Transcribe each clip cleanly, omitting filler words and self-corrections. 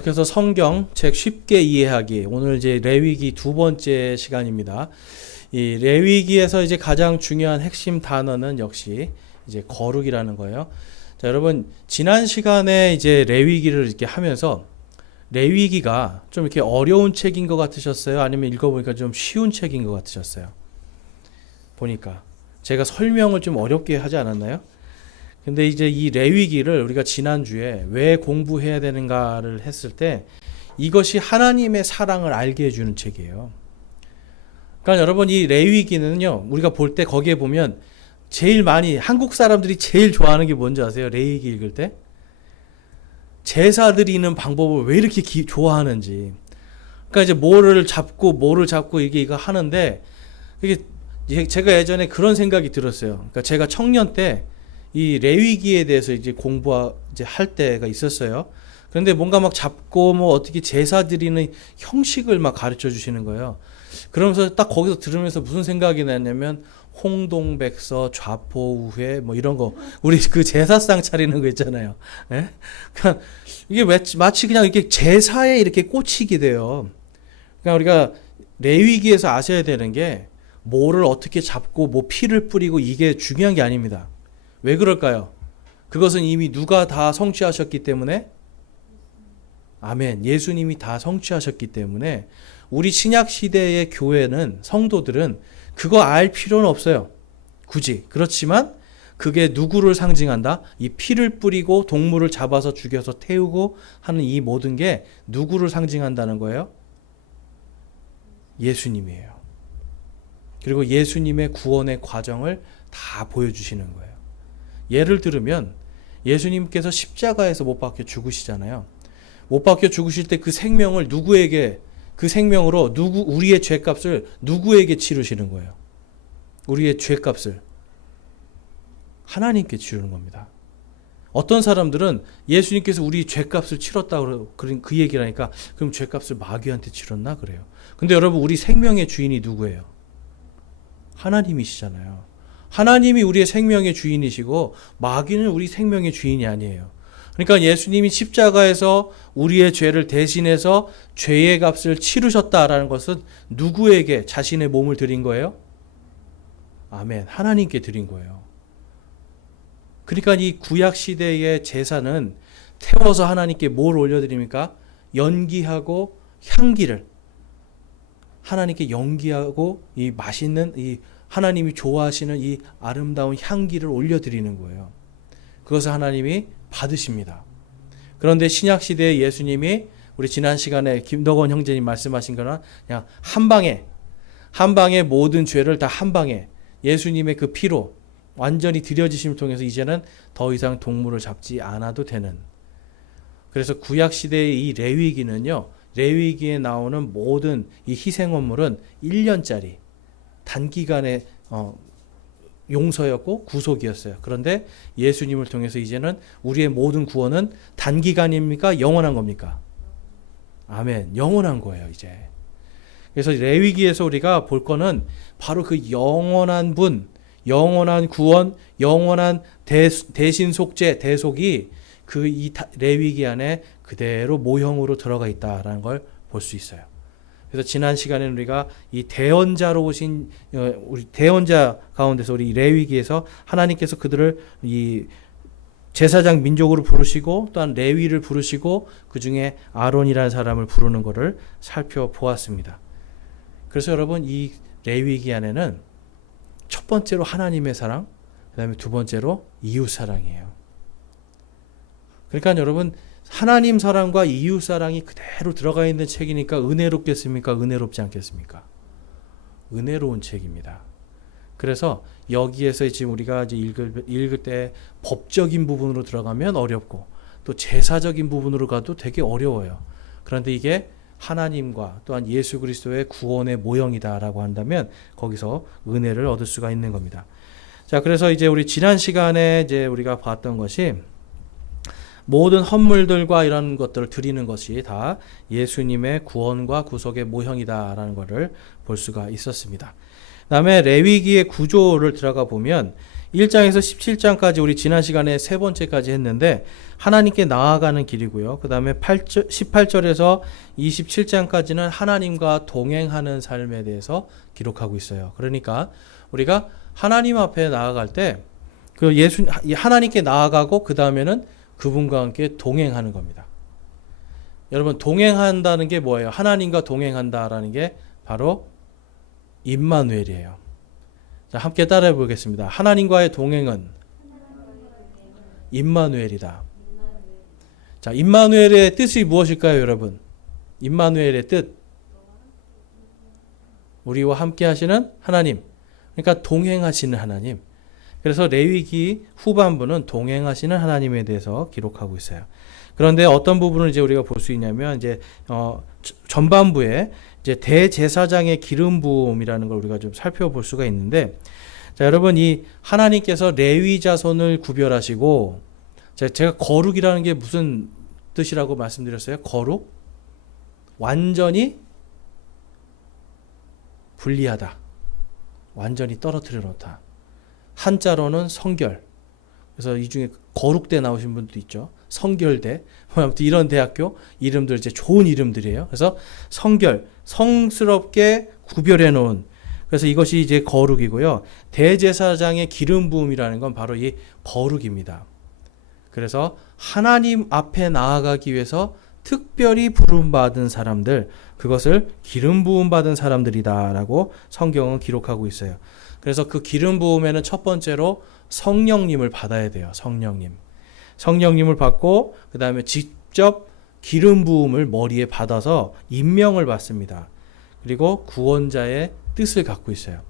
그래서 성경책 쉽게 이해하기. 오늘 이제 레위기 두 번째 시간입니다. 이 레위기에서 이제 가장 중요한 핵심 단어는 역시 이제 거룩이라는 거예요. 자, 여러분 지난 시간에 이제 레위기를 이렇게 하면서 레위기가 좀 이렇게 어려운 책인 것 같으셨어요? 아니면 읽어보니까 좀 쉬운 책인 것 같으셨어요? 보니까 제가 설명을 좀 어렵게 하지 않았나요? 근데 이제 이 레위기를 우리가 지난주에 왜 공부해야 되는가를 했을 때 이것이 하나님의 사랑을 알게 해주는 책이에요. 그러니까 여러분 이 레위기는요, 우리가 볼 때 거기에 보면 제일 많이 한국 사람들이 제일 좋아하는 게 뭔지 아세요? 레위기 읽을 때 제사 드리는 방법을 왜 이렇게 좋아하는지. 그러니까 이제 뭐를 잡고 이거 하는데 이게 제가 예전에 그런 생각이 들었어요. 그러니까 제가 청년 때 이 레위기에 대해서 이제 이제 할 때가 있었어요. 그런데 뭔가 막 잡고 뭐 어떻게 제사 드리는 형식을 막 가르쳐 주시는 거예요. 그러면서 딱 거기서 들으면서 무슨 생각이 났냐면 홍동백서, 좌포우회 뭐 이런 거 우리 그 제사상 차리는 거 있잖아요. 예? 그러니까 이게 마치 그냥 이렇게 제사에 이렇게 꽂히게 돼요. 그러니까 우리가 레위기에서 아셔야 되는 게 뭐를 어떻게 잡고 뭐 피를 뿌리고 이게 중요한 게 아닙니다. 왜 그럴까요? 그것은 이미 누가 다 성취하셨기 때문에, 아멘, 예수님이 다 성취하셨기 때문에 우리 신약 시대의 교회는, 성도들은 그거 알 필요는 없어요. 굳이. 그렇지만 그게 누구를 상징한다? 이 피를 뿌리고 동물을 잡아서 죽여서 태우고 하는 이 모든 게 누구를 상징한다는 거예요? 예수님이에요. 그리고 예수님의 구원의 과정을 다 보여주시는 거예요. 예를 들면 예수님께서 십자가에서 못 박혀 죽으시잖아요. 못 박혀 죽으실 때 그 생명을 그 생명으로 우리의 죄값을 누구에게 치르시는 거예요? 우리의 죄값을 하나님께 치르는 겁니다. 어떤 사람들은 예수님께서 우리 죄값을 치렀다고 그 얘기를 하니까 그럼 죄값을 마귀한테 치렀나 그래요. 근데 여러분 우리 생명의 주인이 누구예요? 하나님이시잖아요. 하나님이 우리의 생명의 주인이시고 마귀는 우리 생명의 주인이 아니에요. 그러니까 예수님이 십자가에서 우리의 죄를 대신해서 죄의 값을 치르셨다라는 것은 누구에게 자신의 몸을 드린 거예요? 아멘. 하나님께 드린 거예요. 그러니까 이 구약 시대의 제사는 태워서 하나님께 뭘 올려드립니까? 연기하고 향기를 하나님께 연기하고 이 맛있는 이 하나님이 좋아하시는 이 아름다운 향기를 올려드리는 거예요. 그것을 하나님이 받으십니다. 그런데 신약시대에 예수님이 우리 지난 시간에 김덕원 형제님 말씀하신 거는 그냥 한 방에 모든 죄를 다 한 방에 예수님의 그 피로 완전히 드려지심을 통해서 이제는 더 이상 동물을 잡지 않아도 되는. 그래서 구약시대의 이 레위기는요, 레위기에 나오는 모든 이 희생원물은 1년짜리 단기간의 용서였고 구속이었어요. 그런데 예수님을 통해서 이제는 우리의 모든 구원은 단기간입니까? 영원한 겁니까? 아멘. 영원한 거예요, 이제. 그래서 레위기에서 우리가 볼 거는 바로 그 영원한 분, 영원한 구원, 영원한 대신 속죄, 대속이 이 레위기 안에 그대로 모형으로 들어가 있다라는 걸 볼 수 있어요. 그래서 지난 시간에는 우리가 이 대언자로 오신 우리 대언자 가운데서 우리 레위기에서 하나님께서 그들을 이 제사장 민족으로 부르시고 또한 레위를 부르시고 그 중에 아론이라는 사람을 부르는 것을 살펴보았습니다. 그래서 여러분 이 레위기 안에는 첫 번째로 하나님의 사랑, 그다음에 두 번째로 이웃 사랑이에요. 그러니까 여러분 하나님 사랑과 이웃 사랑이 그대로 들어가 있는 책이니까 은혜롭겠습니까? 은혜롭지 않겠습니까? 은혜로운 책입니다. 그래서 여기에서 지금 우리가 이제 읽을 때 법적인 부분으로 들어가면 어렵고 또 제사적인 부분으로 가도 되게 어려워요. 그런데 이게 하나님과 또한 예수 그리스도의 구원의 모형이다라고 한다면 거기서 은혜를 얻을 수가 있는 겁니다. 자, 그래서 이제 우리 지난 시간에 이제 우리가 봤던 것이 모든 헌물들과 이런 것들을 드리는 것이 다 예수님의 구원과 구속의 모형이다라는 것을 볼 수가 있었습니다. 그다음에 레위기의 구조를 들어가 보면 1장에서 17장까지 우리 지난 시간에 세 번째까지 했는데 하나님께 나아가는 길이고요. 그 다음에 18절에서 27장까지는 하나님과 동행하는 삶에 대해서 기록하고 있어요. 그러니까 우리가 하나님 앞에 나아갈 때 그 하나님께 나아가고 그 다음에는 그분과 함께 동행하는 겁니다. 여러분, 동행한다는 게 뭐예요? 하나님과 동행한다라는 게 바로 임마누엘이에요. 자, 함께 따라해 보겠습니다. 하나님과의 동행은 임마누엘이다. 자, 임마누엘의 뜻이 무엇일까요, 여러분? 임마누엘의 뜻. 우리와 함께 하시는 하나님. 그러니까 동행하시는 하나님. 그래서 레위기 후반부는 동행하시는 하나님에 대해서 기록하고 있어요. 그런데 어떤 부분을 이제 우리가 볼 수 있냐면 이제 전반부에 이제 대제사장의 기름 부음이라는 걸 우리가 좀 살펴볼 수가 있는데, 자, 여러분, 이 하나님께서 레위 자손을 구별하시고, 제가 거룩이라는 게 무슨 뜻이라고 말씀드렸어요? 거룩? 완전히 분리하다. 완전히 떨어뜨려 놓다. 한자로는 성결. 그래서 이 중에 거룩대 나오신 분도 있죠. 성결대. 아무튼 이런 대학교 이름들 이제 좋은 이름들이에요. 그래서 성결, 성스럽게 구별해 놓은. 그래서 이것이 이제 거룩이고요. 대제사장의 기름 부음이라는 건 바로 이 거룩입니다. 그래서 하나님 앞에 나아가기 위해서 특별히 부름받은 사람들, 그것을 기름 부음 받은 사람들이다라고 성경은 기록하고 있어요. 그래서 그 기름 부음에는 첫 번째로 성령님을 받아야 돼요. 성령님을 받고 그 다음에 직접 기름 부음을 머리에 받아서 임명을 받습니다. 그리고 구원자의 뜻을 갖고 있어요.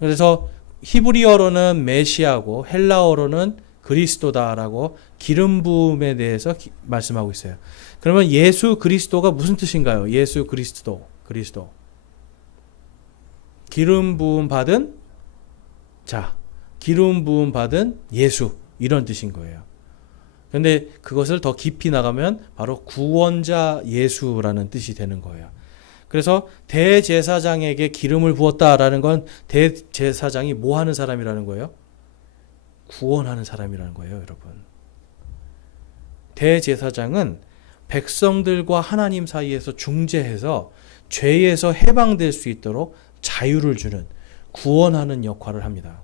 그래서 히브리어로는 메시아고 헬라어로는 그리스도다라고 기름 부음에 대해서 말씀하고 있어요. 그러면 예수 그리스도가 무슨 뜻인가요? 예수 그리스도. 기름 부음 받은 자, 기름 부음 받은 예수, 이런 뜻인 거예요. 그런데 그것을 더 깊이 나가면 바로 구원자 예수라는 뜻이 되는 거예요. 그래서 대제사장에게 기름을 부었다라는 건 대제사장이 뭐 하는 사람이라는 거예요? 구원하는 사람이라는 거예요, 여러분. 대제사장은 백성들과 하나님 사이에서 중재해서 죄에서 해방될 수 있도록 자유를 주는, 구원하는 역할을 합니다.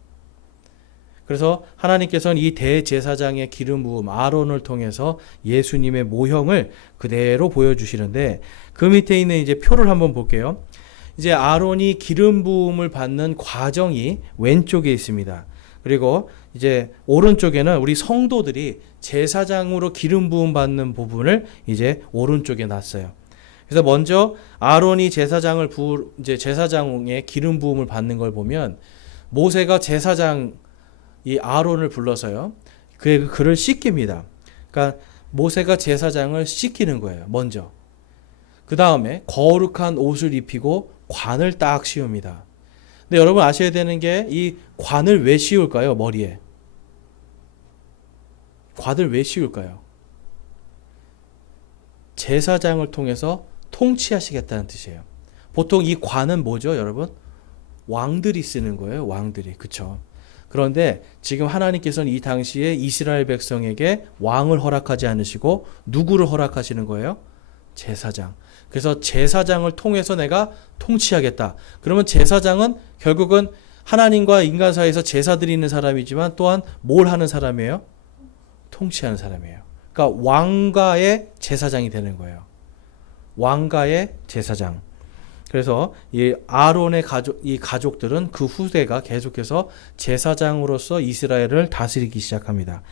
그래서 하나님께서는 이 대제사장의 기름 부음 아론을 통해서 예수님의 모형을 그대로 보여주시는데, 그 밑에 있는 이제 표를 한번 볼게요. 이제 아론이 기름 부음을 받는 과정이 왼쪽에 있습니다. 그리고 이제 오른쪽에는 우리 성도들이 제사장으로 기름 부음 받는 부분을 이제 오른쪽에 놨어요. 그래서 먼저 아론이 제사장의 기름 부음을 받는 걸 보면, 모세가 제사장 이 아론을 불러서요, 그를 씻깁니다. 그러니까 모세가 제사장을 씻기는 거예요, 먼저. 그 다음에 거룩한 옷을 입히고 관을 딱 씌웁니다. 근데 여러분 아셔야 되는 게, 이 관을 왜 씌울까요? 머리에. 관을 왜 씌울까요? 제사장을 통해서 통치하시겠다는 뜻이에요. 보통 이 관은 뭐죠, 여러분? 왕들이 쓰는 거예요, 왕들이. 그쵸? 그런데 지금 하나님께서는 이 당시에 이스라엘 백성에게 왕을 허락하지 않으시고 누구를 허락하시는 거예요? 제사장. 그래서 제사장을 통해서 내가 통치하겠다. 그러면 제사장은 결국은 하나님과 인간 사이에서 제사 드리는 사람이지만 또한 뭘 하는 사람이에요? 통치하는 사람이에요. 그러니까 왕가의 제사장이 되는 거예요. 왕가의 제사장. 그래서 이 아론의 가족들은 그 후대가 계속해서 제사장으로서 이스라엘을 다스리기 시작합니다.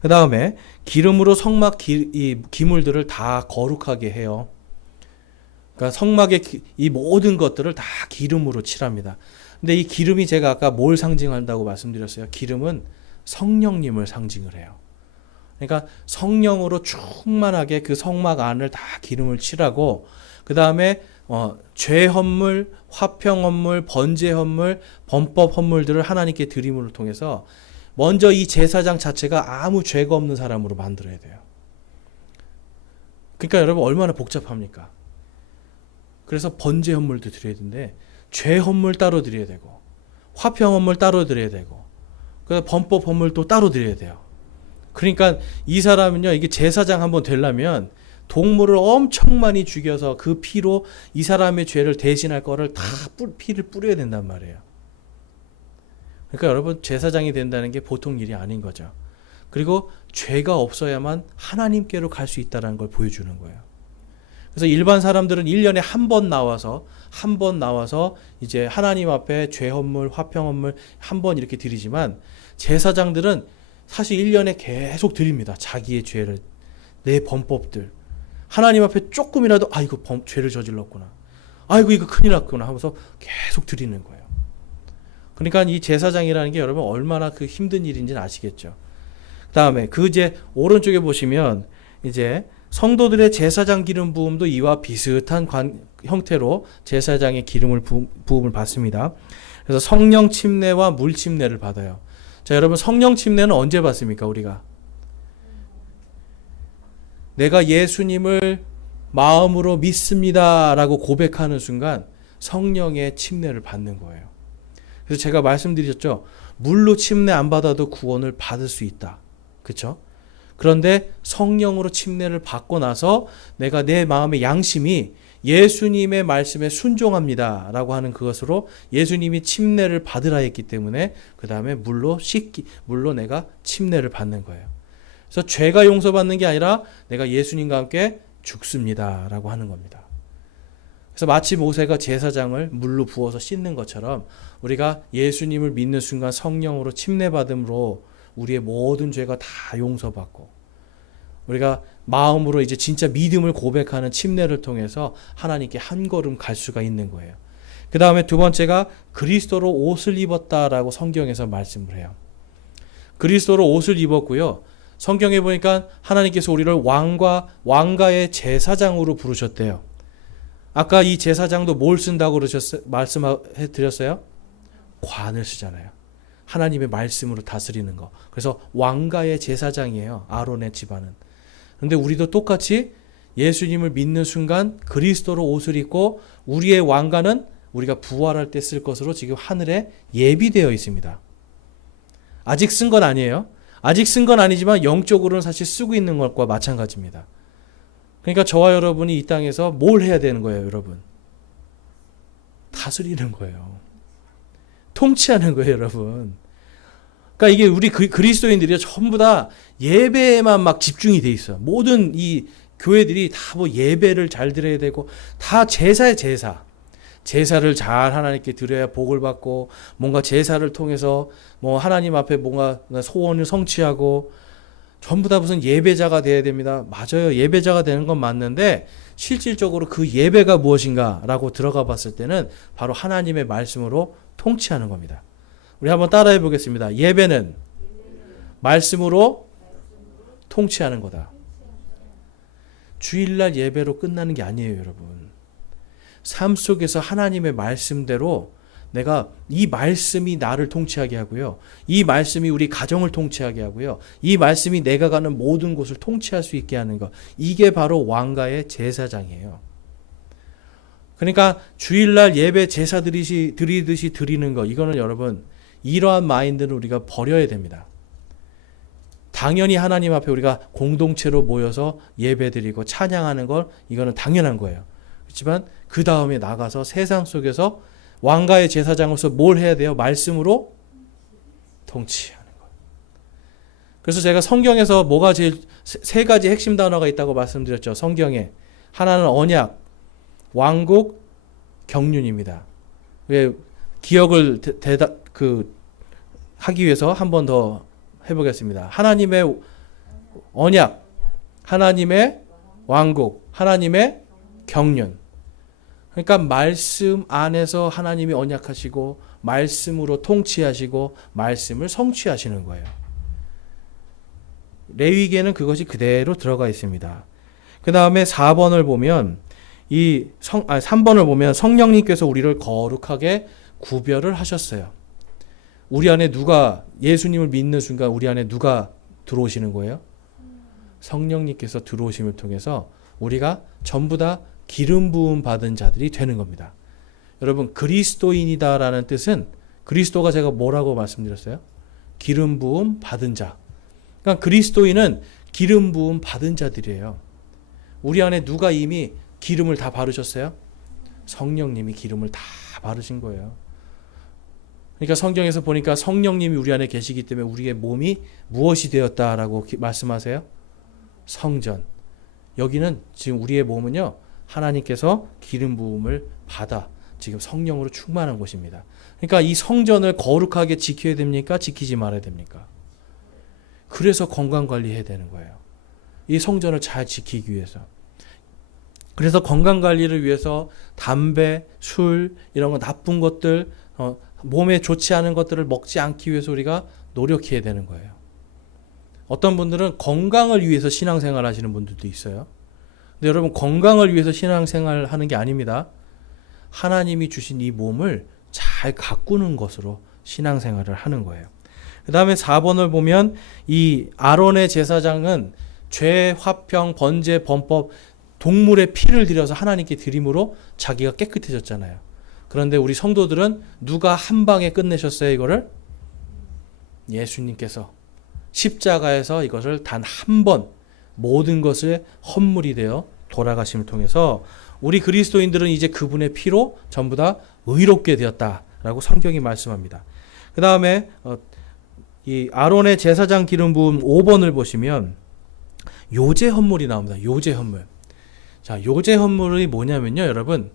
그 다음에 기름으로 성막 이 기물들을 다 거룩하게 해요. 그러니까 성막의 이 모든 것들을 다 기름으로 칠합니다. 근데 이 기름이 제가 아까 뭘 상징한다고 말씀드렸어요? 기름은 성령님을 상징을 해요. 그러니까 성령으로 충만하게 그 성막 안을 다 기름을 칠하고, 그 다음에 죄 헌물, 화평 헌물, 번제 헌물, 범법 헌물들을 하나님께 드림으로 통해서 먼저 이 제사장 자체가 아무 죄가 없는 사람으로 만들어야 돼요. 그러니까 여러분 얼마나 복잡합니까? 그래서 번제 헌물도 드려야 되는데, 죄 헌물 따로 드려야 되고, 화평 헌물 따로 드려야 되고, 그 범법 헌물 또 따로 드려야 돼요. 그러니까 이 사람은요, 이게 제사장 한번 되려면 동물을 엄청 많이 죽여서 그 피로 이 사람의 죄를 대신할 거를 다 피를 뿌려야 된단 말이에요. 그러니까 여러분, 제사장이 된다는 게 보통 일이 아닌 거죠. 그리고 죄가 없어야만 하나님께로 갈 수 있다는 걸 보여주는 거예요. 그래서 일반 사람들은 1년에 한 번 나와서 이제 하나님 앞에 죄 헌물, 화평 헌물 한 번 이렇게 드리지만, 제사장들은 사실 1년에 계속 드립니다. 자기의 죄를, 내 범법들. 하나님 앞에 조금이라도 아이고 죄를 저질렀구나, 아이고 이거 큰일 났구나 하면서 계속 드리는 거예요. 그러니까 이 제사장이라는 게 여러분 얼마나 그 힘든 일인지는 아시겠죠. 그 다음에 그 이제 오른쪽에 보시면 이제 성도들의 제사장 기름 부음도 이와 비슷한 형태로 제사장의 기름을 부음을 받습니다. 그래서 성령 침례와 물 침례를 받아요. 자, 여러분, 성령 침례는 언제 받습니까? 우리가 내가 예수님을 마음으로 믿습니다라고 고백하는 순간 성령의 침례를 받는 거예요. 그래서 제가 말씀드렸죠. 물로 침례 안 받아도 구원을 받을 수 있다. 그렇죠? 그런데 성령으로 침례를 받고 나서 내가 내 마음의 양심이 예수님의 말씀에 순종합니다 라고 하는 그것으로 예수님이 침례를 받으라 했기 때문에 그 다음에 물로 내가 침례를 받는 거예요. 그래서 죄가 용서받는 게 아니라 내가 예수님과 함께 죽습니다 라고 하는 겁니다. 그래서 마치 모세가 제사장을 물로 부어서 씻는 것처럼 우리가 예수님을 믿는 순간 성령으로 침례받음으로 우리의 모든 죄가 다 용서받고 우리가 마음으로 이제 진짜 믿음을 고백하는 침례를 통해서 하나님께 한 걸음 갈 수가 있는 거예요. 그 다음에 두 번째가 그리스도로 옷을 입었다라고 성경에서 말씀을 해요. 그리스도로 옷을 입었고요. 성경에 보니까 하나님께서 우리를 왕가의 제사장으로 부르셨대요. 아까 이 제사장도 뭘 쓴다고 말씀해 드렸어요? 관을 쓰잖아요. 하나님의 말씀으로 다스리는 거. 그래서 왕가의 제사장이에요. 아론의 집안은. 그런데 우리도 똑같이 예수님을 믿는 순간 그리스도로 옷을 입고 우리의 왕가는 우리가 부활할 때 쓸 것으로 지금 하늘에 예비되어 있습니다. 아직 쓴 건 아니에요. 아직 쓴 건 아니지만 영적으로는 사실 쓰고 있는 것과 마찬가지입니다. 그러니까 저와 여러분이 이 땅에서 뭘 해야 되는 거예요, 여러분? 다스리는 거예요. 통치하는 거예요, 여러분. 그러니까 이게 우리 그리스도인들이 전부 다 예배에만 막 집중이 돼 있어요. 모든 이 교회들이 다 뭐 예배를 잘 드려야 되고 다 제사에 제사를 잘 하나님께 드려야 복을 받고 뭔가 제사를 통해서 뭐 하나님 앞에 뭔가 소원을 성취하고 전부 다 무슨 예배자가 돼야 됩니다. 맞아요. 예배자가 되는 건 맞는데 실질적으로 그 예배가 무엇인가라고 들어가 봤을 때는 바로 하나님의 말씀으로 통치하는 겁니다. 우리 한번 따라해 보겠습니다. 예배는 말씀으로 통치하는 거다. 주일날 예배로 끝나는 게 아니에요, 여러분. 삶 속에서 하나님의 말씀대로 내가 이 말씀이 나를 통치하게 하고요. 이 말씀이 우리 가정을 통치하게 하고요. 이 말씀이 내가 가는 모든 곳을 통치할 수 있게 하는 것. 이게 바로 왕가의 제사장이에요. 그러니까 주일날 예배 제사 드리듯이 드리는 거. 이거는 여러분 이러한 마인드는 우리가 버려야 됩니다. 당연히 하나님 앞에 우리가 공동체로 모여서 예배드리고 찬양하는 걸 이거는 당연한 거예요. 그렇지만 그 다음에 나가서 세상 속에서 왕가의 제사장으로서 뭘 해야 돼요? 말씀으로 통치하는 것. 그래서 제가 성경에서 뭐가 제일 세 가지 핵심 단어가 있다고 말씀드렸죠. 성경에 하나는 언약, 왕국, 경륜입니다. 기억을 하기 위해서 한 번 더 해보겠습니다. 하나님의 언약, 하나님의 왕국, 하나님의 경륜. 그러니까 말씀 안에서 하나님이 언약하시고 말씀으로 통치하시고 말씀을 성취하시는 거예요. 레위기에는 그것이 그대로 들어가 있습니다. 그 다음에 4번을 보면 3번을 보면 성령님께서 우리를 거룩하게 구별을 하셨어요. 우리 안에 예수님을 믿는 순간 우리 안에 누가 들어오시는 거예요? 성령님께서 들어오심을 통해서 우리가 전부 다 기름 부음 받은 자들이 되는 겁니다. 여러분, 그리스도인이다라는 뜻은 그리스도가 제가 뭐라고 말씀드렸어요? 기름 부음 받은 자. 그러니까 그리스도인은 기름 부음 받은 자들이에요. 우리 안에 누가 이미 기름을 다 바르셨어요? 성령님이 기름을 다 바르신 거예요. 그러니까 성경에서 보니까 성령님이 우리 안에 계시기 때문에 우리의 몸이 무엇이 되었다라고 말씀하세요? 성전. 여기는 지금 우리의 몸은요, 하나님께서 기름 부음을 받아 지금 성령으로 충만한 곳입니다. 그러니까 이 성전을 거룩하게 지켜야 됩니까? 지키지 말아야 됩니까? 그래서 건강관리해야 되는 거예요. 이 성전을 잘 지키기 위해서. 그래서 건강관리를 위해서 담배, 술 이런 거 나쁜 것들, 몸에 좋지 않은 것들을 먹지 않기 위해서 우리가 노력해야 되는 거예요. 어떤 분들은 건강을 위해서 신앙생활 하시는 분들도 있어요. 근데 여러분, 건강을 위해서 신앙생활 하는 게 아닙니다. 하나님이 주신 이 몸을 잘 가꾸는 것으로 신앙생활을 하는 거예요. 그 다음에 4번을 보면 이 아론의 제사장은 죄, 화평, 번제, 번법, 동물의 피를 들여서 하나님께 드림으로 자기가 깨끗해졌잖아요. 그런데 우리 성도들은 누가 한 방에 끝내셨어요, 이거를? 예수님께서 십자가에서 이것을 단 한 번 모든 것을 헌물이 되어 돌아가심을 통해서 우리 그리스도인들은 이제 그분의 피로 전부 다 의롭게 되었다라고 성경이 말씀합니다. 그 다음에 이 아론의 제사장 기름 부음 5번을 보시면 요제 헌물이 나옵니다. 요제 헌물. 자, 요제 헌물이 뭐냐면요, 여러분.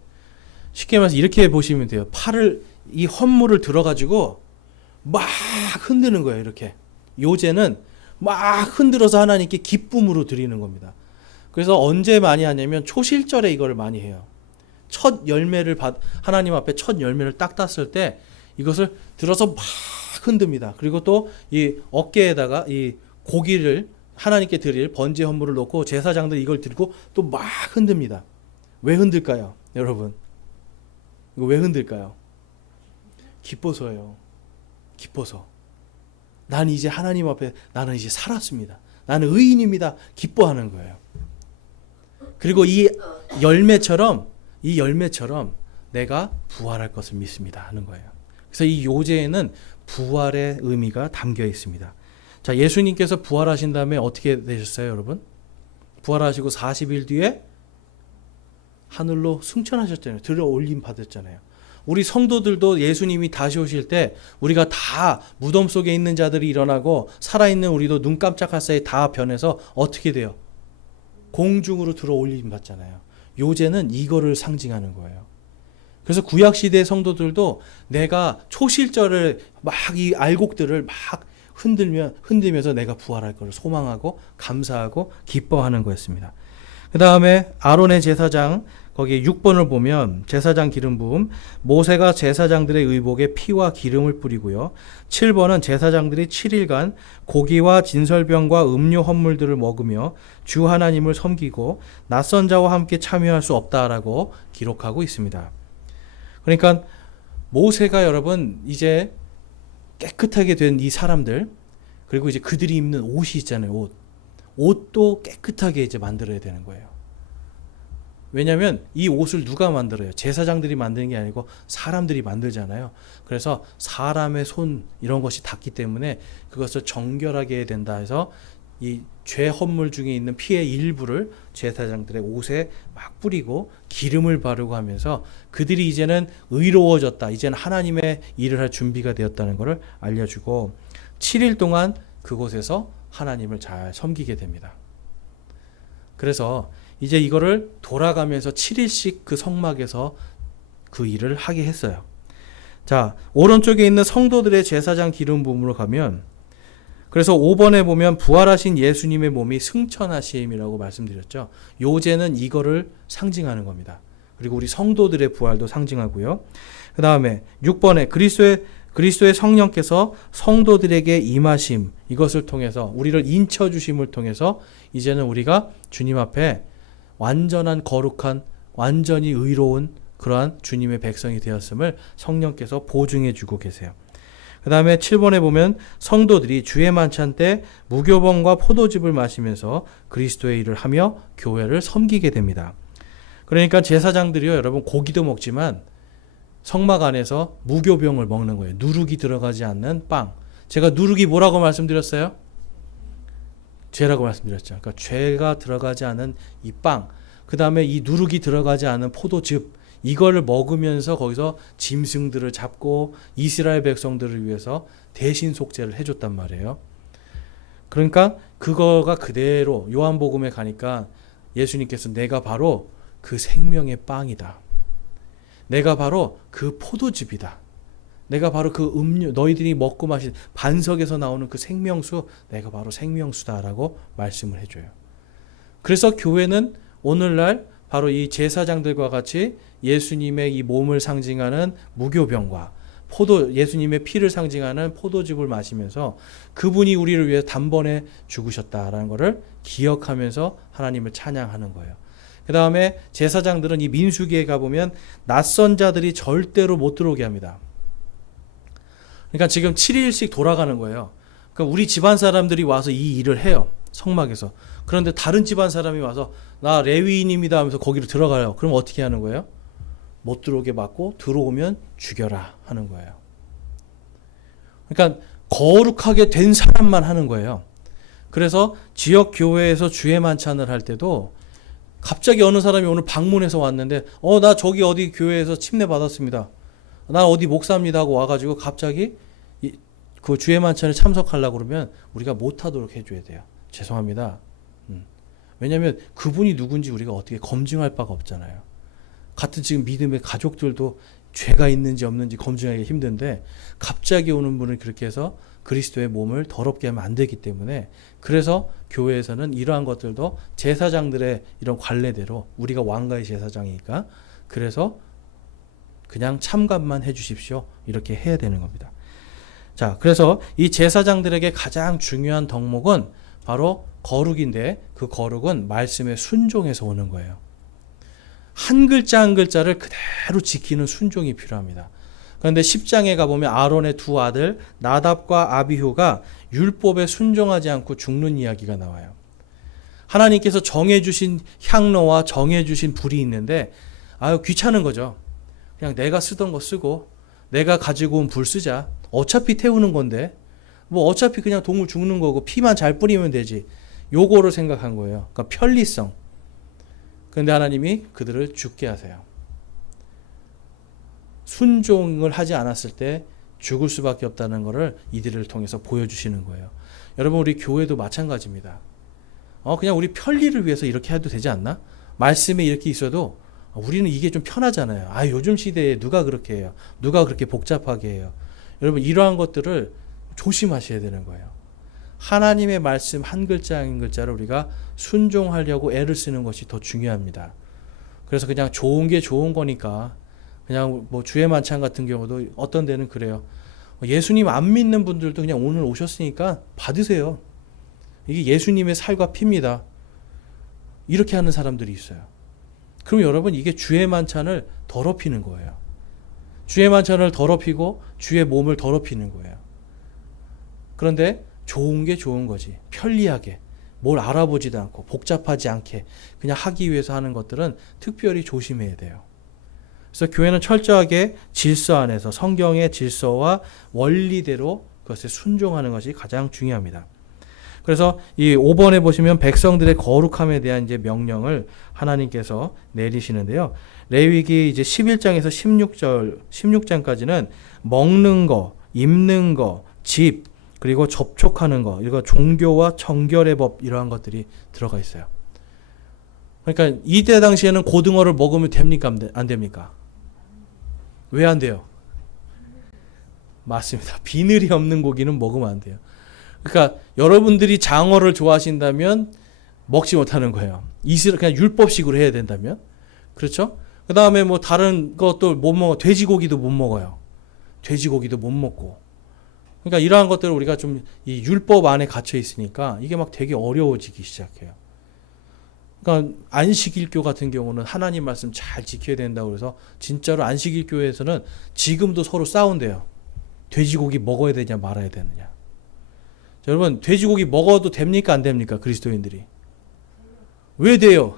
쉽게 말해서 이렇게 보시면 돼요. 이 헌물을 들어가지고 막 흔드는 거예요, 이렇게. 요제는 막 흔들어서 하나님께 기쁨으로 드리는 겁니다. 그래서 언제 많이 하냐면 초실절에 이걸 많이 해요. 첫 열매를 하나님 앞에 첫 열매를 딱 땄을 때 이것을 들어서 막 흔듭니다. 그리고 또 이 어깨에다가 이 고기를 하나님께 드릴 번제 헌물을 놓고 제사장들이 이걸 들고 또 막 흔듭니다. 왜 흔들까요, 여러분? 이거 왜 흔들까요? 기뻐서요. 기뻐서. 난 이제 하나님 앞에 나는 이제 살았습니다. 나는 의인입니다. 기뻐하는 거예요. 그리고 이 열매처럼 내가 부활할 것을 믿습니다 하는 거예요. 그래서 이 요제에는 부활의 의미가 담겨 있습니다. 자, 예수님께서 부활하신 다음에 어떻게 되셨어요, 여러분? 부활하시고 40일 뒤에 하늘로 승천하셨잖아요. 들어 올림 받았잖아요. 우리 성도들도 예수님이 다시 오실 때 우리가 다 무덤 속에 있는 자들이 일어나고 살아있는 우리도 눈 깜짝할 사이에 다 변해서 어떻게 돼요? 공중으로 들어 올림 받잖아요. 요제는 이거를 상징하는 거예요. 그래서 구약시대 성도들도 내가 초실절을 막 이 알곡들을 막 흔들면서 내가 부활할 것을 소망하고 감사하고 기뻐하는 거였습니다. 그 다음에 아론의 제사장 거기 6번을 보면 제사장 기름 부음, 모세가 제사장들의 의복에 피와 기름을 뿌리고요. 7번은 제사장들이 7일간 고기와 진설병과 음료 헌물들을 먹으며 주 하나님을 섬기고 낯선 자와 함께 참여할 수 없다라고 기록하고 있습니다. 그러니까 모세가 여러분 이제 깨끗하게 된 이 사람들, 그리고 이제 그들이 입는 옷이 있잖아요. 옷도 깨끗하게 이제 만들어야 되는 거예요. 왜냐하면 이 옷을 누가 만들어요? 제사장들이 만드는 게 아니고 사람들이 만들잖아요. 그래서 사람의 손 이런 것이 닿기 때문에 그것을 정결하게 해야 된다 해서 이 죄 헌물 중에 있는 피의 일부를 제사장들의 옷에 막 뿌리고 기름을 바르고 하면서 그들이 이제는 의로워졌다. 이제는 하나님의 일을 할 준비가 되었다는 것을 알려주고 7일 동안 그곳에서 하나님을 잘 섬기게 됩니다. 그래서 이제 이거를 돌아가면서 7일씩 그 성막에서 그 일을 하게 했어요. 자, 오른쪽에 있는 성도들의 제사장 기름 부음으로 가면, 그래서 5번에 보면 부활하신 예수님의 몸이 승천하심이라고 말씀드렸죠. 요제는 이거를 상징하는 겁니다. 그리고 우리 성도들의 부활도 상징하고요. 그 다음에 6번에 그리스도의 성령께서 성도들에게 임하심, 이것을 통해서 우리를 인쳐주심을 통해서 이제는 우리가 주님 앞에 완전한 거룩한, 완전히 의로운 그러한 주님의 백성이 되었음을 성령께서 보증해 주고 계세요. 그 다음에 7번에 보면 성도들이 주의 만찬 때 무교병과 포도즙을 마시면서 그리스도의 일을 하며 교회를 섬기게 됩니다. 그러니까 제사장들이요, 여러분 고기도 먹지만 성막 안에서 무교병을 먹는 거예요. 누룩이 들어가지 않는 빵. 제가 누룩이 뭐라고 말씀드렸어요? 죄라고 말씀드렸죠. 그러니까 죄가 들어가지 않은 이 빵, 그 다음에 이 누룩이 들어가지 않은 포도즙, 이거를 먹으면서 거기서 짐승들을 잡고 이스라엘 백성들을 위해서 대신 속죄를 해줬단 말이에요. 그러니까 그거가 그대로 요한복음에 가니까 예수님께서 내가 바로 그 생명의 빵이다. 내가 바로 그 포도즙이다. 내가 바로 그 음료, 너희들이 먹고 마신 반석에서 나오는 그 생명수, 내가 바로 생명수다라고 말씀을 해줘요. 그래서 교회는 오늘날 바로 이 제사장들과 같이 예수님의 이 몸을 상징하는 무교병과 예수님의 피를 상징하는 포도즙을 마시면서 그분이 우리를 위해 단번에 죽으셨다라는 것을 기억하면서 하나님을 찬양하는 거예요. 그 다음에 제사장들은 이 민수기에 가보면 낯선 자들이 절대로 못 들어오게 합니다. 그러니까 지금 7일씩 돌아가는 거예요. 그러니까 우리 집안 사람들이 와서 이 일을 해요. 성막에서. 그런데 다른 집안 사람이 와서 나 레위인입니다 하면서 거기로 들어가요. 그럼 어떻게 하는 거예요? 못 들어오게 막고 들어오면 죽여라 하는 거예요. 그러니까 거룩하게 된 사람만 하는 거예요. 그래서 지역 교회에서 주의 만찬을 할 때도 갑자기 어느 사람이 오늘 방문해서 왔는데 나 저기 어디 교회에서 침례 받았습니다. 나 어디 목사입니다 하고 와가지고 갑자기 그 주의 만찬에 참석하려고 그러면 우리가 못하도록 해줘야 돼요. 죄송합니다. 왜냐하면 그분이 누군지 우리가 어떻게 검증할 바가 없잖아요. 같은 지금 믿음의 가족들도 죄가 있는지 없는지 검증하기 힘든데 갑자기 오는 분을 그렇게 해서 그리스도의 몸을 더럽게 하면 안 되기 때문에 그래서 교회에서는 이러한 것들도 제사장들의 이런 관례대로 우리가 왕가의 제사장이니까 그래서 그냥 참관만 해 주십시오. 이렇게 해야 되는 겁니다. 자, 그래서 이 제사장들에게 가장 중요한 덕목은 바로 거룩인데 그 거룩은 말씀에 순종해서 오는 거예요. 한 글자 한 글자를 그대로 지키는 순종이 필요합니다. 그런데 10장에 가보면 아론의 두 아들 나답과 아비후가 율법에 순종하지 않고 죽는 이야기가 나와요. 하나님께서 정해주신 향로와 정해주신 불이 있는데 귀찮은 거죠. 그냥 내가 쓰던 거 쓰고 내가 가지고 온 불 쓰자. 어차피 태우는 건데 뭐 어차피 그냥 동물 죽는 거고 피만 잘 뿌리면 되지. 요거를 생각한 거예요. 그러니까 편리성. 그런데 하나님이 그들을 죽게 하세요. 순종을 하지 않았을 때 죽을 수밖에 없다는 것을 이들을 통해서 보여주시는 거예요. 여러분 우리 교회도 마찬가지입니다. 그냥 우리 편리를 위해서 이렇게 해도 되지 않나? 말씀에 이렇게 있어도 우리는 이게 좀 편하잖아요. 요즘 시대에 누가 그렇게 해요? 누가 그렇게 복잡하게 해요? 여러분 이러한 것들을 조심하셔야 되는 거예요. 하나님의 말씀 한 글자 한 글자를 우리가 순종하려고 애를 쓰는 것이 더 중요합니다. 그래서 그냥 좋은 게 좋은 거니까 그냥 뭐 주의 만찬 같은 경우도 어떤 데는 그래요. 예수님 안 믿는 분들도 그냥 오늘 오셨으니까 받으세요. 이게 예수님의 살과 피입니다. 이렇게 하는 사람들이 있어요. 그럼 여러분 이게 주의 만찬을 더럽히는 거예요. 주의 만찬을 더럽히고 주의 몸을 더럽히는 거예요. 그런데 좋은 게 좋은 거지. 편리하게 뭘 알아보지도 않고 복잡하지 않게 그냥 하기 위해서 하는 것들은 특별히 조심해야 돼요. 그래서 교회는 철저하게 질서 안에서 성경의 질서와 원리대로 그것에 순종하는 것이 가장 중요합니다. 그래서 이 5번에 보시면 백성들의 거룩함에 대한 이제 명령을 하나님께서 내리시는데요. 레위기 이제 11장에서 16장까지는 먹는 거, 입는 거, 집, 그리고 접촉하는 거, 이거 종교와 정결의 법 이러한 것들이 들어가 있어요. 그러니까 이때 당시에는 고등어를 먹으면 됩니까? 안 됩니까? 왜 안 돼요? 맞습니다. 비늘이 없는 고기는 먹으면 안 돼요. 그러니까 여러분들이 장어를 좋아하신다면 먹지 못하는 거예요. 그냥 율법식으로 해야 된다면. 그렇죠? 그 다음에 뭐 다른 것도 못 먹어. 돼지고기도 못 먹어요. 돼지고기도 못 먹고. 그러니까 이러한 것들을 우리가 좀 이 율법 안에 갇혀 있으니까 이게 막 되게 어려워지기 시작해요. 그러니까 안식일교 같은 경우는 하나님 말씀 잘 지켜야 된다고 그래서 진짜로 안식일교에서는 지금도 서로 싸운대요. 돼지고기 먹어야 되냐 말아야 되느냐. 자, 여러분 돼지고기 먹어도 됩니까 안 됩니까? 그리스도인들이. 왜 돼요?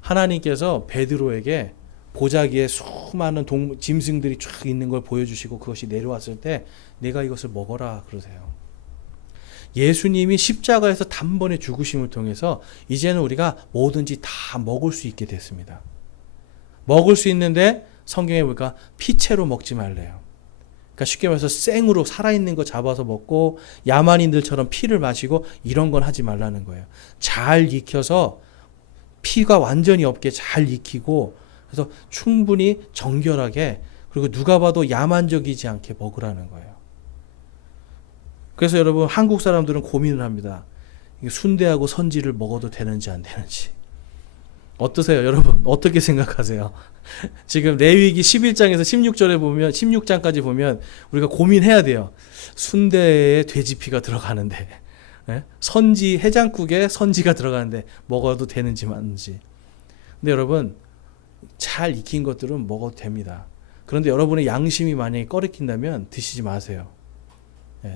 하나님께서 베드로에게 보자기에 수많은 짐승들이 쫙 있는 걸 보여주시고 그것이 내려왔을 때 내가 이것을 먹어라 그러세요. 예수님이 십자가에서 단번에 죽으심을 통해서 이제는 우리가 뭐든지 다 먹을 수 있게 됐습니다. 먹을 수 있는데 성경에 보니까 피채로 먹지 말래요. 그러니까 쉽게 말해서 생으로 살아있는 거 잡아서 먹고 야만인들처럼 피를 마시고 이런 건 하지 말라는 거예요. 잘 익혀서 피가 완전히 없게 잘 익히고 그래서 충분히 정결하게 그리고 누가 봐도 야만적이지 않게 먹으라는 거예요. 그래서 여러분 한국 사람들은 고민을 합니다. 순대하고 선지를 먹어도 되는지 안 되는지. 어떠세요 여러분? 어떻게 생각하세요? 지금 레위기 11장에서 16절에 보면 16장까지 보면 우리가 고민해야 돼요. 순대에 돼지피가 들어가는데 선지 해장국에 선지가 들어가는데 먹어도 되는지 맞는지. 근데 여러분 잘 익힌 것들은 먹어도 됩니다. 그런데 여러분의 양심이 만약에 꺼리낀다면 드시지 마세요.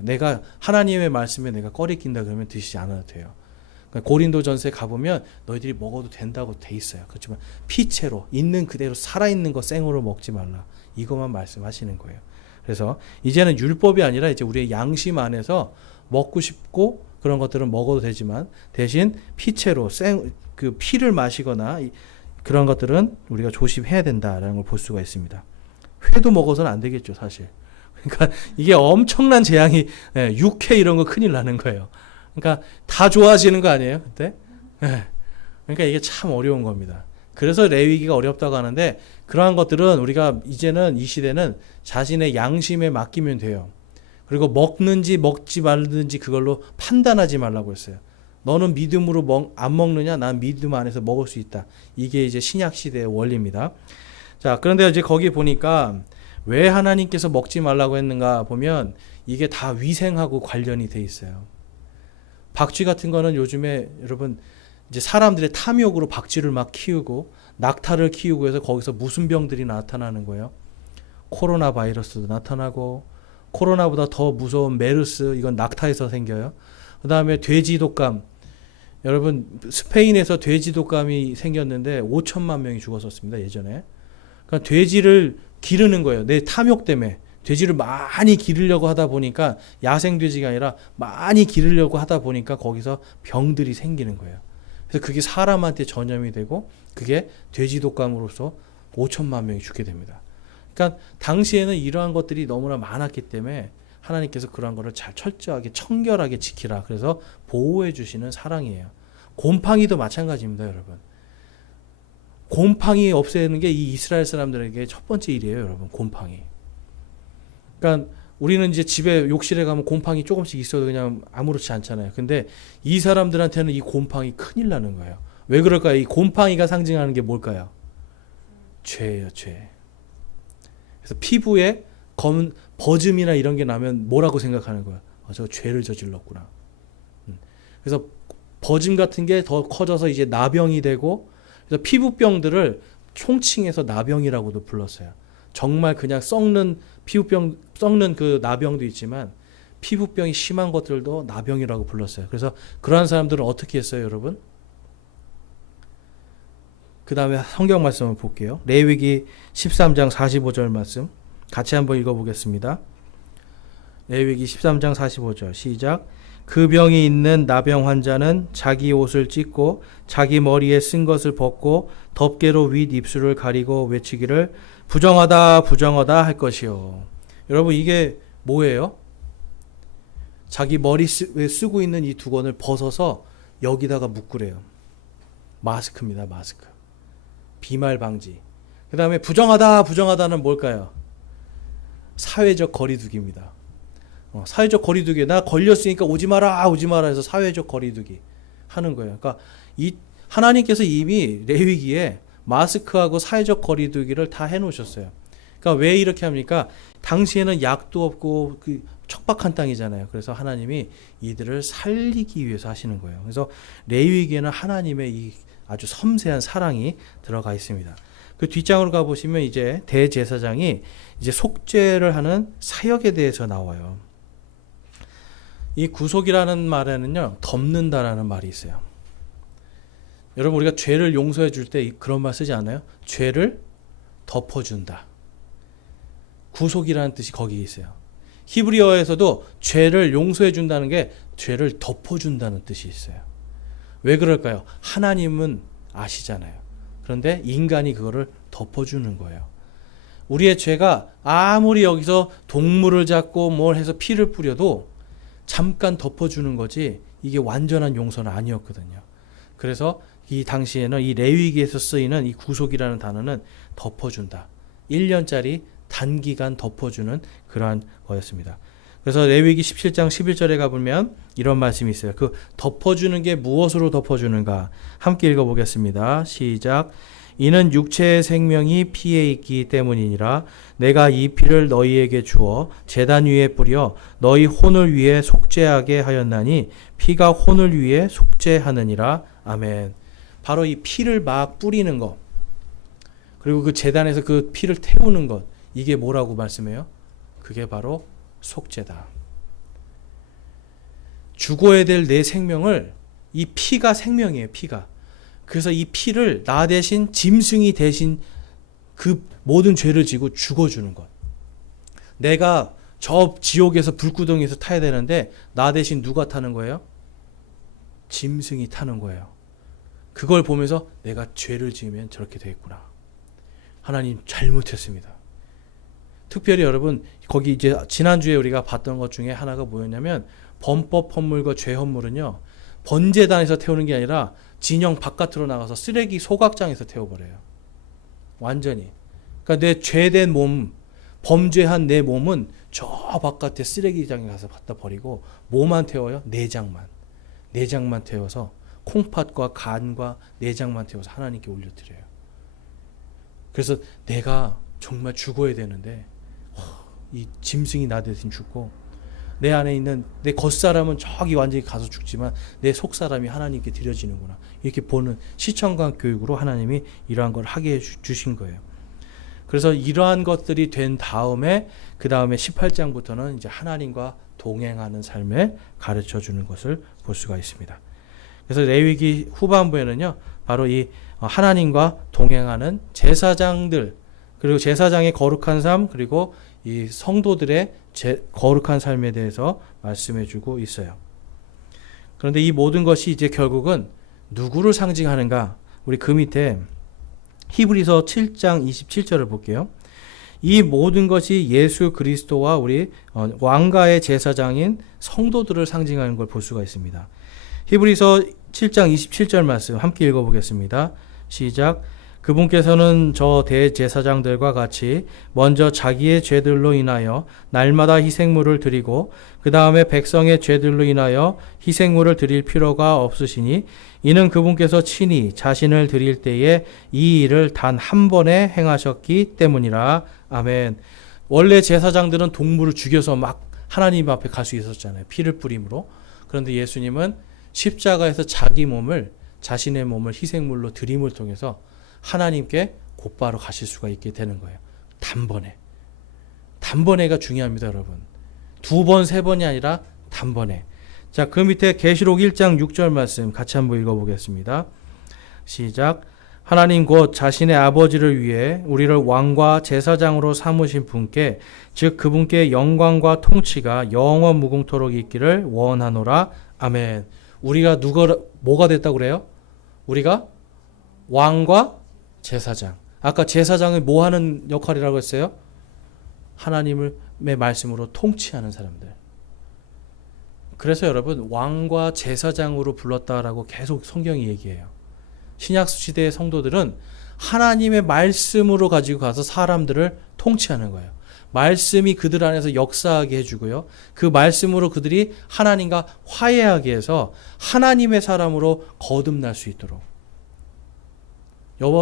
내가 하나님의 말씀에 내가 꺼리낀다 그러면 드시지 않아도 돼요. 고린도전서에 가보면 너희들이 먹어도 된다고 돼 있어요. 그렇지만 피채로 있는 그대로 살아있는 거 생으로 먹지 말라. 이것만 말씀하시는 거예요. 그래서 이제는 율법이 아니라 이제 우리의 양심 안에서 먹고 싶고 그런 것들은 먹어도 되지만 대신 피채로 그 피를 마시거나 그런 것들은 우리가 조심해야 된다라는 걸 볼 수가 있습니다. 회도 먹어서는 안 되겠죠, 사실. 그러니까 이게 엄청난 재앙이 육회 이런 거 큰일 나는 거예요. 그러니까 다 좋아지는 거 아니에요, 그때? 그러니까 이게 참 어려운 겁니다. 그래서 레위기가 어렵다고 하는데 그러한 것들은 우리가 이제는 이 시대는 자신의 양심에 맡기면 돼요. 그리고 먹는지 먹지 말든지 그걸로 판단하지 말라고 했어요. 너는 믿음으로 안 먹느냐? 난 믿음 안에서 먹을 수 있다. 이게 이제 신약 시대의 원리입니다. 자, 그런데 이제 거기 보니까 왜 하나님께서 먹지 말라고 했는가 보면 이게 다 위생하고 관련이 돼 있어요. 박쥐 같은 거는 요즘에 여러분 이제 사람들의 탐욕으로 박쥐를 막 키우고 낙타를 키우고 해서 거기서 무슨 병들이 나타나는 거예요? 코로나 바이러스도 나타나고 코로나보다 더 무서운 메르스 이건 낙타에서 생겨요. 그 다음에 돼지 독감. 여러분 스페인에서 돼지 독감이 생겼는데 5천만 명이 죽었었습니다. 예전에. 그러니까 돼지를 기르는 거예요. 내 탐욕 때문에. 돼지를 많이 기르려고 하다 보니까 야생 돼지가 아니라 많이 기르려고 하다 보니까 거기서 병들이 생기는 거예요. 그래서 그게 사람한테 전염이 되고 그게 돼지 독감으로서 5천만 명이 죽게 됩니다. 그러니까 당시에는 이러한 것들이 너무나 많았기 때문에 하나님께서 그러한 것을 잘 철저하게 청결하게 지키라. 그래서 보호해 주시는 사랑이에요. 곰팡이도 마찬가지입니다, 여러분. 곰팡이 없애는 게 이 이스라엘 사람들에게 첫 번째 일이에요, 여러분. 곰팡이. 그러니까 우리는 이제 집에 욕실에 가면 곰팡이 조금씩 있어도 그냥 아무렇지 않잖아요. 근데 이 사람들한테는 이 곰팡이 큰일 나는 거예요. 왜 그럴까요? 이 곰팡이가 상징하는 게 뭘까요? 죄예요, 죄. 그래서 피부에 검은 버짐이나 이런 게 나면 뭐라고 생각하는 거야? 저 죄를 저질렀구나. 그래서 버짐 같은 게 더 커져서 이제 나병이 되고 그래서 피부병들을 총칭해서 나병이라고도 불렀어요. 정말 그냥 썩는 피부병, 썩는 그 나병도 있지만 피부병이 심한 것들도 나병이라고 불렀어요. 그래서 그러한 사람들은 어떻게 했어요, 여러분? 그 다음에 성경 말씀을 볼게요. 레위기 13장 45절 말씀 같이 한번 읽어보겠습니다. 레위기 13장 45절 시작. 그 병이 있는 나병 환자는 자기 옷을 찢고 자기 머리에 쓴 것을 벗고 덮개로 윗 입술을 가리고 외치기를 부정하다 부정하다 할 것이요. 여러분 이게 뭐예요? 자기 머리에 쓰고 있는 이 두건을 벗어서 여기다가 묶으래요. 마스크입니다. 마스크. 비말 방지. 그 다음에 부정하다 부정하다는 뭘까요? 사회적 거리두기입니다. 사회적 거리두기. 나 걸렸으니까 오지 마라 오지 마라 해서 사회적 거리두기 하는 거예요. 그러니까 이 하나님께서 이미 레위기에 마스크하고 사회적 거리두기를 다 해놓으셨어요. 그러니까 왜 이렇게 합니까? 당시에는 약도 없고 그 척박한 땅이잖아요. 그래서 하나님이 이들을 살리기 위해서 하시는 거예요. 그래서 레위기에는 하나님의 이 아주 섬세한 사랑이 들어가 있습니다. 그 뒷장으로 가보시면 이제 대제사장이 이제 속죄를 하는 사역에 대해서 나와요. 이 구속이라는 말에는요, 덮는다라는 말이 있어요. 여러분 우리가 죄를 용서해 줄 때 그런 말 쓰지 않아요? 죄를 덮어준다. 구속이라는 뜻이 거기에 있어요. 히브리어에서도 죄를 용서해 준다는 게 죄를 덮어준다는 뜻이 있어요. 왜 그럴까요? 하나님은 아시잖아요. 그런데 인간이 그거를 덮어주는 거예요. 우리의 죄가 아무리 여기서 동물을 잡고 뭘 해서 피를 뿌려도 잠깐 덮어주는 거지 이게 완전한 용서는 아니었거든요. 그래서 이 당시에는 이 레위기에서 쓰이는 이 구속이라는 단어는 덮어준다. 1년짜리 단기간 덮어주는 그러한 거였습니다. 그래서 레위기 17장 11절에 가보면 이런 말씀이 있어요. 그 덮어주는 게 무엇으로 덮어주는가? 함께 읽어보겠습니다. 시작. 이는 육체의 생명이 피에 있기 때문이니라. 내가 이 피를 너희에게 주어 제단 위에 뿌려 너희 혼을 위해 속죄하게 하였나니 피가 혼을 위해 속죄하느니라. 아멘. 바로 이 피를 막 뿌리는 것, 그리고 그 제단에서 그 피를 태우는 것, 이게 뭐라고 말씀해요? 그게 바로 속죄다. 죽어야 될 내 생명을, 이 피가 생명이에요, 피가. 그래서 이 피를 나 대신 짐승이 대신 그 모든 죄를 지고 죽어주는 것. 내가 저 지옥에서 불구덩이에서 타야 되는데 나 대신 누가 타는 거예요? 짐승이 타는 거예요. 그걸 보면서 내가 죄를 지으면 저렇게 되겠구나. 하나님 잘못했습니다. 특별히 여러분, 거기 이제 지난주에 우리가 봤던 것 중에 하나가 뭐였냐면, 범법 헌물과 죄 헌물은요, 번제단에서 태우는 게 아니라 진영 바깥으로 나가서 쓰레기 소각장에서 태워버려요. 완전히. 그러니까 내 죄된 몸, 범죄한 내 몸은 저 바깥에 쓰레기장에 가서 갖다 버리고, 뭐만 태워요? 내장만. 내장만 태워서 콩팥과 간과 내장만 태워서 하나님께 올려드려요. 그래서 내가 정말 죽어야 되는데 이 짐승이 나 대신 죽고, 내 안에 있는 내 겉사람은 저기 완전히 가서 죽지만 내 속사람이 하나님께 드려지는구나, 이렇게 보는 시청각 교육으로 하나님이 이러한 걸 하게 해주신 거예요. 그래서 이러한 것들이 된 다음에 그 다음에 18장부터는 이제 하나님과 동행하는 삶을 가르쳐 주는 것을 볼 수가 있습니다. 그래서 레위기 후반부에는요, 바로 이 하나님과 동행하는 제사장들, 그리고 제사장의 거룩한 삶, 그리고 이 성도들의 거룩한 삶에 대해서 말씀해 주고 있어요. 그런데 이 모든 것이 이제 결국은 누구를 상징하는가? 우리 그 밑에 히브리서 7장 27절을 볼게요. 이 모든 것이 예수 그리스도와 우리 왕가의 제사장인 성도들을 상징하는 걸 볼 수가 있습니다. 히브리서 7장 27절 말씀 함께 읽어보겠습니다. 시작. 그분께서는 저 대제사장들과 같이 먼저 자기의 죄들로 인하여 날마다 희생물을 드리고 그 다음에 백성의 죄들로 인하여 희생물을 드릴 필요가 없으시니 이는 그분께서 친히 자신을 드릴 때에 이 일을 단 한 번에 행하셨기 때문이라. 아멘. 원래 제사장들은 동물을 죽여서 막 하나님 앞에 갈 수 있었잖아요. 피를 뿌림으로. 그런데 예수님은 십자가에서 자신의 몸을 희생물로 드림을 통해서 하나님께 곧바로 가실 수가 있게 되는 거예요. 단번에. 단번에가 중요합니다, 여러분. 2번, 3번이 아니라 단번에. 자, 그 밑에 계시록 1장 6절 말씀 같이 한번 읽어보겠습니다. 시작. 하나님 곧 자신의 아버지를 위해 우리를 왕과 제사장으로 삼으신 분께, 즉 그분께 영광과 통치가 영원 무궁토록 있기를 원하노라. 아멘. 우리가 뭐가 됐다고 그래요? 우리가 왕과 제사장. 아까 제사장이 뭐 하는 역할이라고 했어요? 하나님의 말씀으로 통치하는 사람들. 그래서 여러분, 왕과 제사장으로 불렀다라고 계속 성경이 얘기해요. 신약 시대의 성도들은 하나님의 말씀으로 가지고 가서 사람들을 통치하는 거예요. 말씀이 그들 안에서 역사하게 해주고요. 그 말씀으로 그들이 하나님과 화해하게 해서 하나님의 사람으로 거듭날 수 있도록.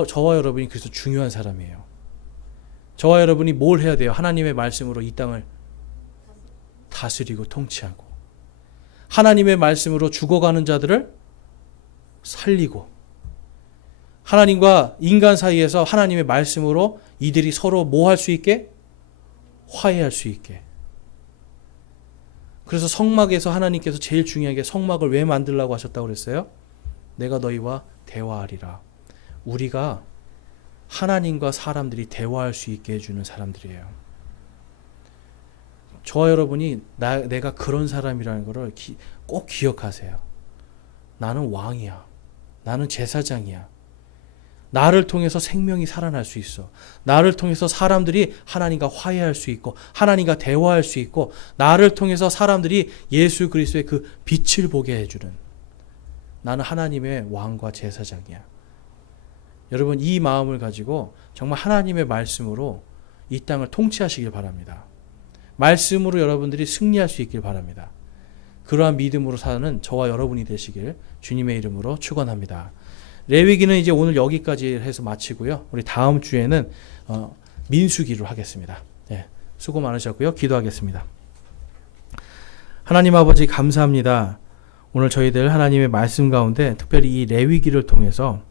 저와 여러분이 그래서 중요한 사람이에요. 저와 여러분이 뭘 해야 돼요? 하나님의 말씀으로 이 땅을 다스리고 통치하고, 하나님의 말씀으로 죽어가는 자들을 살리고, 하나님과 인간 사이에서 하나님의 말씀으로 이들이 서로 뭐 할 수 있게? 화해할 수 있게. 그래서 성막에서 하나님께서 제일 중요하게 성막을 왜 만들라고 하셨다고 그랬어요? 내가 너희와 대화하리라. 우리가 하나님과 사람들이 대화할 수 있게 해주는 사람들이에요. 저와 여러분이 내가 그런 사람이라는 것을 꼭 기억하세요. 나는 왕이야. 나는 제사장이야. 나를 통해서 생명이 살아날 수 있어. 나를 통해서 사람들이 하나님과 화해할 수 있고 하나님과 대화할 수 있고 나를 통해서 사람들이 예수 그리스도의 그 빛을 보게 해주는, 나는 하나님의 왕과 제사장이야. 여러분, 이 마음을 가지고 정말 하나님의 말씀으로 이 땅을 통치하시길 바랍니다. 말씀으로 여러분들이 승리할 수 있길 바랍니다. 그러한 믿음으로 사는 저와 여러분이 되시길 주님의 이름으로 축원합니다. 레위기는 이제 오늘 여기까지 해서 마치고요. 우리 다음 주에는 민수기로 하겠습니다. 네, 수고 많으셨고요. 기도하겠습니다. 하나님 아버지, 감사합니다. 오늘 저희들 하나님의 말씀 가운데 특별히 이 레위기를 통해서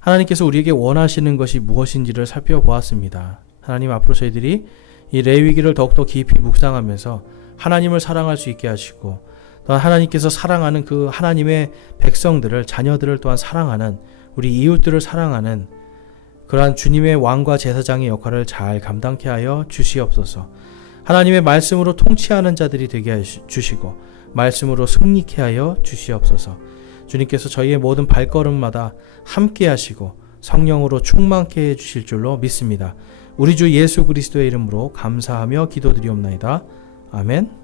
하나님께서 우리에게 원하시는 것이 무엇인지를 살펴보았습니다. 하나님, 앞으로 저희들이 이 레위기를 더욱더 깊이 묵상하면서 하나님을 사랑할 수 있게 하시고, 또한 하나님께서 사랑하는 그 하나님의 백성들을, 자녀들을 또한 사랑하는, 우리 이웃들을 사랑하는 그러한 주님의 왕과 제사장의 역할을 잘 감당케 하여 주시옵소서. 하나님의 말씀으로 통치하는 자들이 되게 해 주시고 말씀으로 승리케 하여 주시옵소서. 주님께서 저희의 모든 발걸음마다 함께 하시고 성령으로 충만케 해 주실 줄로 믿습니다. 우리 주 예수 그리스도의 이름으로 감사하며 기도드리옵나이다. 아멘.